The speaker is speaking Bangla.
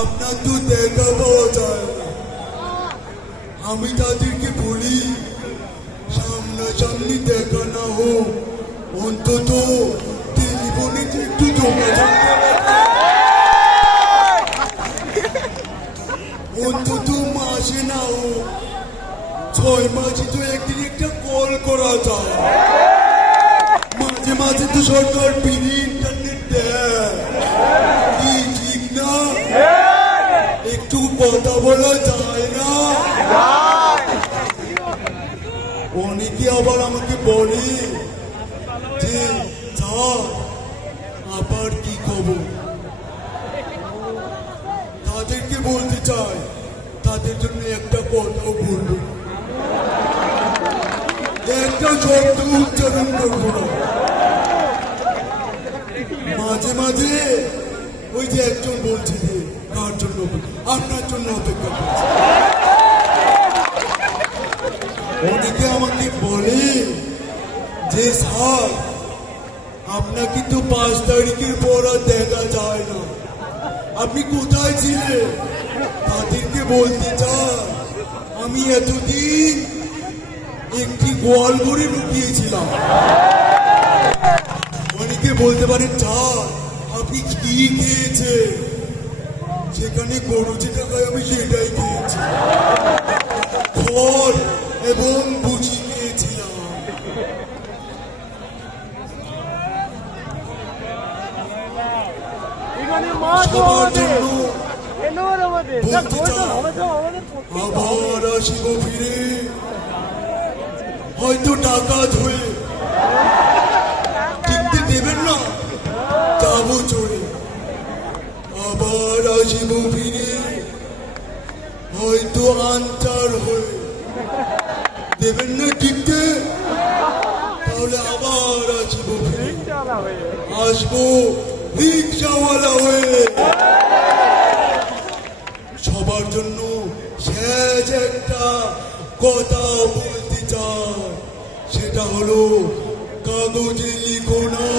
আপনার তো দেখা পাওয়া যায় না। আমি তাদেরকে বলি সামনাসামনি দেখা না হোক, অন্তত টেলিফোনে একটু যোগাযোগ, অন্তত মাসে না হোক 6 মাসে তো একদিন একটা কল করা যায়। মাঝে মাঝে তো সরকার ফ্রি ইন্টারনেট দেয়, কি ঠিক না? একটু কথা বলা যায় না? অনেকে আবার আমাকে বলে যে স্যার আবার কি খবর। তাদেরকে বলতে চাই তাদের জন্য একটা কথা বলবো, একটা শব্দ উচ্চারণ করবো না। মাঝে মাঝে ওই যে একজন বলছে যে কার জন্য, আপনার জন্য অপেক্ষা করছে। অনেকে আমাকে বলে যে স্যার আপনাকে তো 5 তারিখের পর আর দেখা যায় না, আপনি কোথায় ছিলেন? তাদেরকে বলতে চাই আমি এতদিন একটি গোয়াল ঘরে লুকিয়েছিলাম। অনেকে বলতে পারেন স্যার আপনি কি খেয়েছেন? সেখানে গরু যেটা খায় আমি সেটাই খেয়েছি, খড় এবং ভুসি খেয়েছিলাম। সবার জন্য বলতে চাই আবার আসিব ফিরে, হয়তো ডাকাত হয়ে, টিকতে দেবেন না, যাবো চলে। আবার আসিব ফিরে, হয়তো আনচার হয়ে, দেবেন না টিকতে, তাহলে আবার আসিব ফিরে, আসবো রিক্সাওয়ালা হয়ে। সবার জন্য শেষ একটা কথা বলতে চাই, সেটা হলো কাগজে লিখো না,